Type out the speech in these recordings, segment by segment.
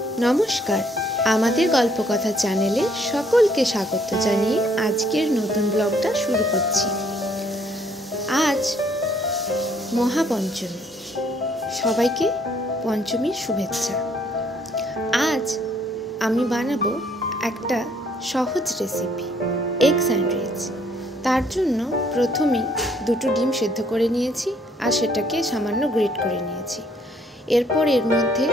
নমস্কার, আমাদের গল্পকথা চ্যানেলে সকলকে স্বাগত জানিয়ে আজকের নতুন ব্লগটা শুরু করছি। আজ মহাপঞ্চমী, সবাইকে পঞ্চমীর শুভেচ্ছা। আজ আমি বানাবো একটা সহজ রেসিপি, এগ স্যান্ডউইচ। তার জন্য প্রথমেই দুটো ডিম সেদ্ধ করে নিয়েছি আর সেটাকে সামান্য গ্রেট করে নিয়েছি। এরপর এর মধ্যে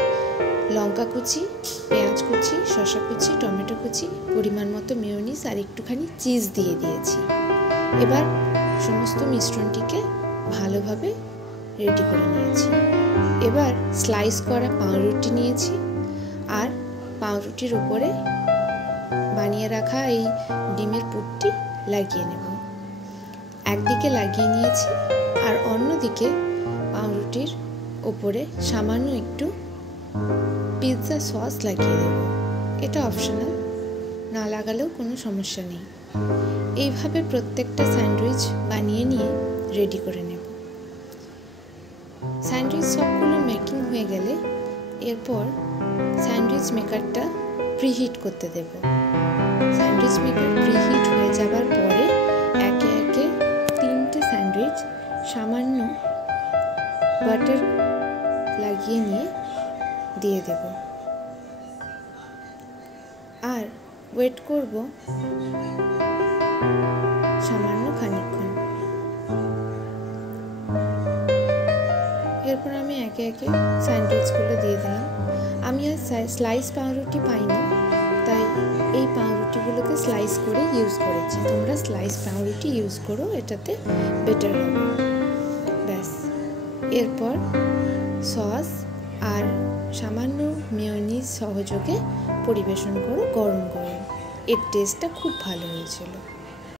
লঙ্কা কুচি, পেঁয়াজ কুচি, শসা কুচি, টমেটো কুচি, পরিমাণ মতো মেয়োনিজ আর একটুখানি চিজ দিয়ে দিয়েছি। এবার সমস্ত মিশ্রণটিকে ভালোভাবে রেডি করে নিয়েছি। এবার স্লাইস করা পাউরুটি নিয়েছি আর পাউরুটির উপরে বানিয়ে রাখা এই ডিমের পুরটি লাগিয়ে নেব। একদিকে লাগিয়ে নিয়েছি আর অন্যদিকে পাউরুটির ওপরে সামান্য একটু পিৎজা সস লাগিয়ে দেব। এটা অপশনাল, না লাগালেও কোনো সমস্যা নেই। এইভাবে প্রত্যেকটা স্যান্ডউইচ বানিয়ে নিয়ে রেডি করে নেব। স্যান্ডউইচ সবগুলো মেকিং হয়ে গেলে এরপর স্যান্ডউইচ মেকারটা প্রিহিট করতে দেব। স্যান্ডউইচ মেকার প্রিহিট হয়ে যাবার পরে একে একে 3টে স্যান্ডউইচ সামান্য বাটার লাগিয়ে নিয়ে দিয়ে দেব আর ওয়েট করব সামান্য খানিকক্ষণ। এরপর আমি একে একে স্যান্ডউইচগুলো দিয়ে দিলাম। আমি আর স্লাইস পাউরুটি পাইনি, তাই এই পাউরুটিগুলোকে স্লাইস করে ইউজ করেছি। তোমরা স্লাইস পাউরুটি ইউজ করো, এটাতে বেটার হবে। ব্যাস, এরপর সস আর সামান্য মেয়োনিজ সহযোগে পরিবেশন করো গরম গরম। এর টেস্টটা খুব ভালো হয়েছিল।